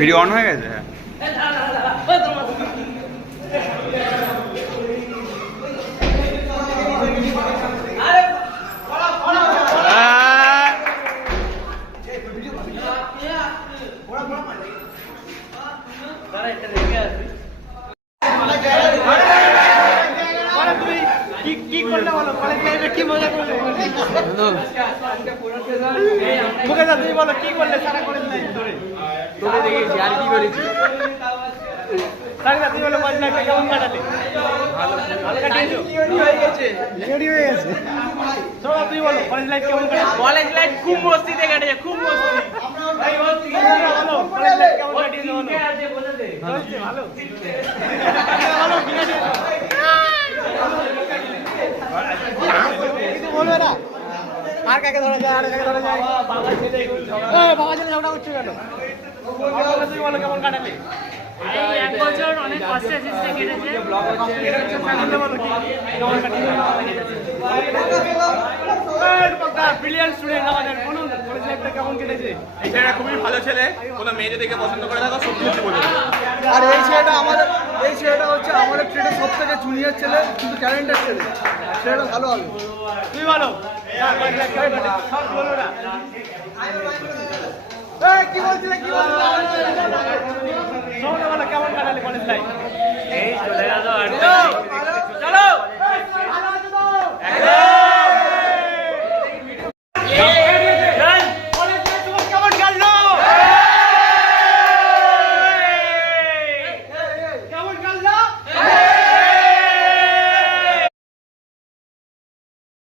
Video on হয়ে গেছে? হ্যাঁ। কি করলে বলো, কলেজ লাইফে কি মজা করলে? মুখে যা তুমি বলো, কি করলে সারা কলেজ লাইফ ধরে? তোকে দেখেছি, আর কি করেছি? সারা তুমি বলো, কলেজ লাইফটা কেমন কাটালে? ভালো কাটিয়েছো? রেডি হয়ে গেছে। চলো তুই বলো, কলেজ লাইফ কেমন কাটালে? কলেজ লাইফ খুব মস্তিতে কেটেছে, খুব মস্তি। বলো, কলেজ লাইফ কেমন কাটিয়েছো বলো? ভালো। ভালো, ঠিক আছে। কিছু বলবে না? আর কাকে ধরা যায়, আর কাকে ধরা যায়? বাবা ছেলে ঝগড়া করছে কেন? তুমি বলো কেমন কাটালে? এক বছর অনেক কষ্টে চেষ্টা কেটেছে। ব্রিলিয়ান্ট স্টুডেন্ট আমাদের, বলুন কলেজ লাইফটা কেমন কেটেছে? এই ছেলেটা খুবই ভালো ছেলে, কোনো মেয়ে দেখে পছন্দ করে থাকো সত্যি সত্যি বলে দেবে। আর এই ছেলেটা হচ্ছে আমাদের ট্রেডের সব থেকে জুনিয়র ছেলে, কিন্তু ট্যালেন্টেড ছেলেটা ভালো হবে। তুই বলো সব বলো না। কি বলছিলে বলো কেমন কাটালে কলেজ লাইফ? এই চলে গেল। চলো